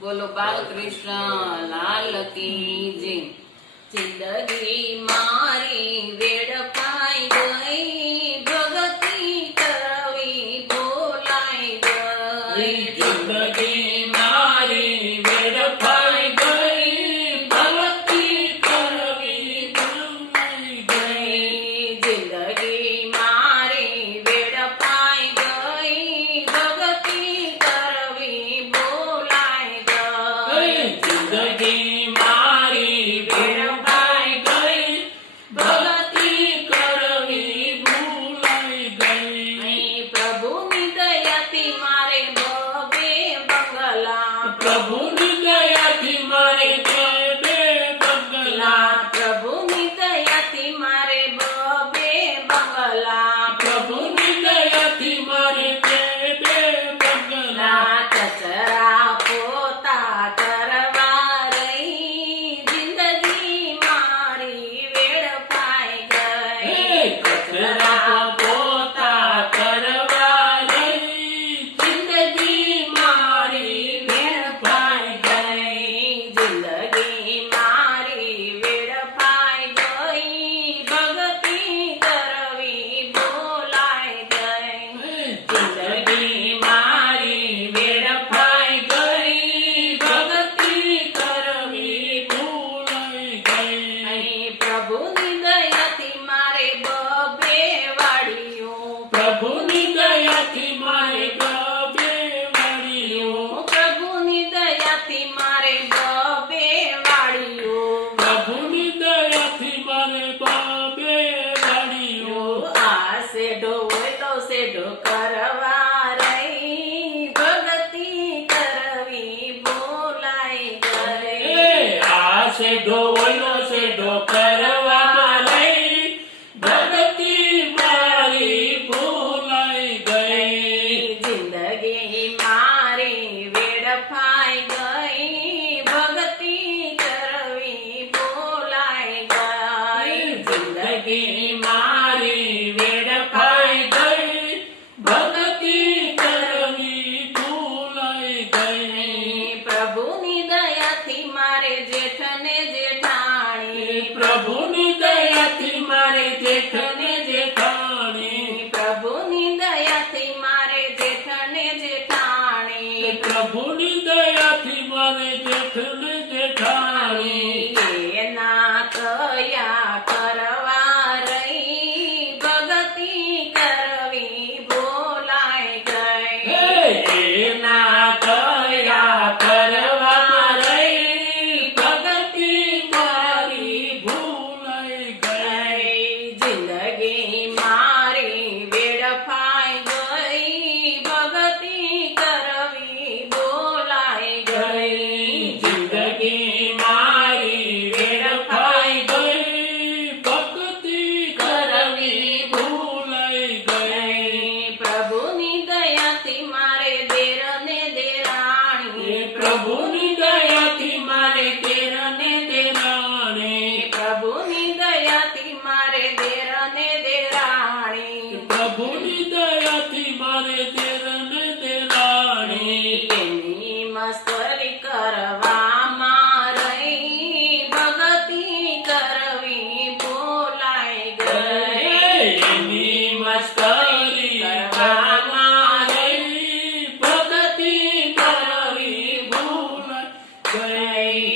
બોલો બાલકૃષ્ણ લાલ કી જય। જિંદગી મારી વેડફાઈ ગઈ, ભગતી કરવી ભૂલાઈ ગઈ। જિંદગી મારી વેડફાઈ ગઈ, ભક્તિ કરવી ભૂલાઈ ગઈ। જિંદગી મારી વેડફાઈ ગઈ, ભગતી કરવી ભૂલાઈ ગઈ। જિંદગી મારી વેડફાઈ ગઈ, ભક્તિ કરવી ભૂલાઈ ગઈ। પ્રભુની દયાથી મારે બબે બંગલા, પ્રભુની દયાથી મારે બે બંગલા, પ્રભુની દયાથી મારે બબે બંગલા, પ્રભુની દયાથી મારે બે બંગલા। કચરા પોતા કરવા રહી, જિંદગી મારી વેડફાઈ ગઈ। કચરા પોતા કરવા રહી, જિંદગી મારી વેડફાઈ ગઈ। જિંદગી મારી વેડફાઈ ગઈ, ભક્તિ કરવી ભૂલાઈ ગઈ। જિંદગી મારી વેડફાઈ ગઈ, ભક્તિ કરવી ભૂલાઈ ગઈ। પ્રભુની દયાથી મારે બબે વાડીઓ, પ્રભુની દયાથી મારે બે વાડીઓ, પ્રભુની દયાથી મારે બબે વાડીઓ, પ્રભુની દયાથી મારે બે વાડીઓ। આ શેઢો ઓલો શેઢો કરવા રહી, ભક્તિ કરવી ભૂલાઈ ગઈ। આ શેઢો ઓલો શેઢો કરવા લઈ, ભક્તિ મારી ભૂલાઈ ગઈ। જિંદગી મારી વેડફાઈ ગઈ, ભક્તિ કરવી ભૂલાઈ ગઈ। જિંદગી મારી વેડફાઈ ગઈ, ભક્તિ કરવી ભૂલાઈ ગઈ। પ્રભુની દયાથી મારે જેઠ ને જેઠાણી, પ્રભુની દયાથી મારે જેઠ ને જેઠાણી, પ્રભુની દયાથી મારે જેઠ ને જેઠાણી, પ્રભુની દયાથી મારે જેઠ ને જેઠાણી। એના કયા કરવા રહી, ભક્તિ કરવી ભૂલાઈ ગઈ। એના કયા કરવા રહી, ભક્તિ મારી ભૂલાઈ ગઈ। જિંદગી મારી વેડફાઈ ગઈ, ભક્તિ કરવી ભૂલાઈ ગઈ। જિંદગી મારી વેડફાઈ ગઈ, ભક્તિ કરવી ભૂલાઈ ગઈ। પ્રભુની દયાથી મારે દેર ને દેરાણી, પ્રભુની દયાથી મારે દેર ને દેરાણી, પ્રભુની દયાથી મારે દેર ને દેરાણી, પ્રભુની દયાથી મારે દેર ને દેરાણી। એની મસ્કરી કરવામાં રહી, ભક્તિ કરવી ભૂલાઈ ગઈ। એની મસ્કરી કરવામાં રહી, ભક્તિ કરવી ભૂલાઈ ગઈ।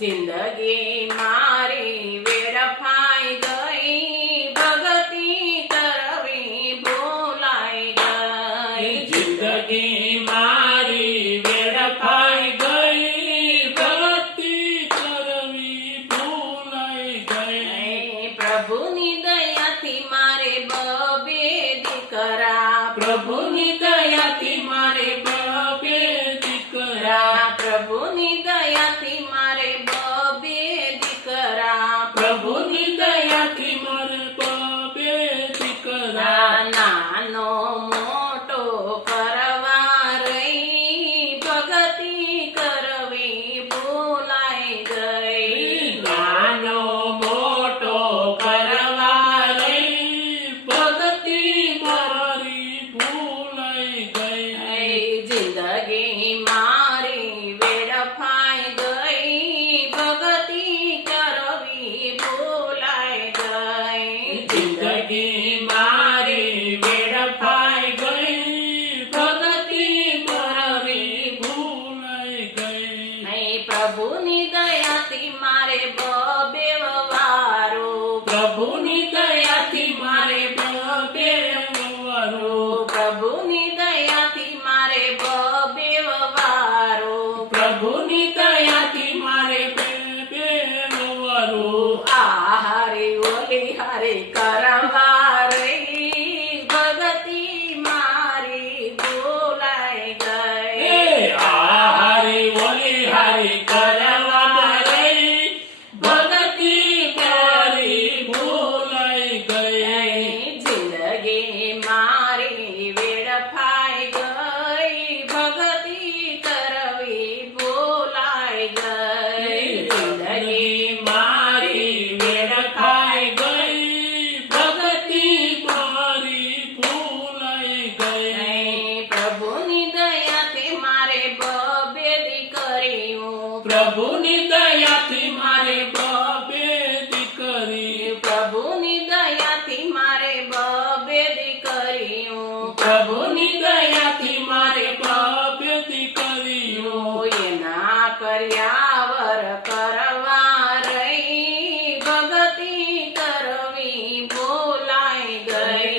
જિંદગી મારી વેડફાઈ ગઈ, ભક્તિ કરવી ભૂલાઈ ગઈ। જિંદગી મારી વેડફાઈ ગઈ, ભક્તિ કરવી ભૂલાઈ ગઈ। પ્રભુની દયાથી મારે બબે દીકરા, પ્રભુની દયાથી મારે બે દીકરા, પ્રભુની દયાથી મારે બબે દીકરા, પ્રભુની દયાથી મારે બે દીકરા। નાનો મોટો કરવા રહી, ભક્તિ કરવી ભૂલાઈ ગઈ। નાનો મોટો કરવા રહી, ભક્તિ મારી ભૂલાઈ ગઈ। જિંદગી મારી વેડ પ્રભુની દયાથી મારે બે વરું આ હારે ઓલી હારે કરવા રહી ભગતી મારી ભૂલાઈ ગઈ એ આ હારી ઓલી હારી કરવા રહી ભગતી મારી ભૂલાઈ ગઈ જિંદગી મારી વેડફાઈ ગઈ ભગતી કરવી ભૂલાઈ ગઈ જિંદગી મારી વેડફાઈ ગઈ ભગતી મારી ભૂલાઈ ગઈ પ્રભુની દયાથી મારે બબે દીકરીઓ પ્રભુની દયાથી મારે બબે દીકરી પ્રભુની દયાથી મારે બબે દીકરીઓ પ્રભુની દયાથી મારે બબે દીકરીઓ એના કર્યાવર કરવા રહી ભગતી કરવી ભૂલાઈ ગઈ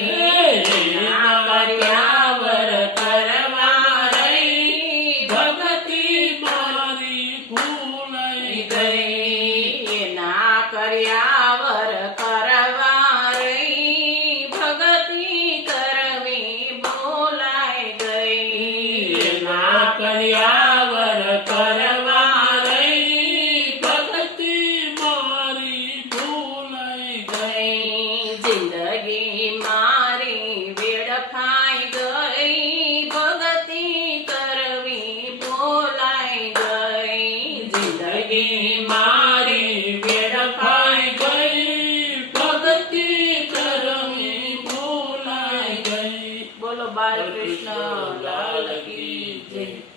એના કર્યાવર કરવા રહી ભગતી મારી ભૂલાઈ ગઈ એના કર્યાવર કરવા રહી ભગતી કરવી ભૂલાઈ ગઈ એના કર્યાવર કરવા રહી ભગતી મારી ભૂલાઈ ગઈ જિંદગી મારી વેડફાઈ ગઈ ભગતી કરવી ભૂલાઈ ગઈ જિંદગી મારી વેડફાઈ ગઈ ભગતી કરવી ભૂલાઈ ગઈ બોલો બાલકૃષ્ણ લાલ કી જય.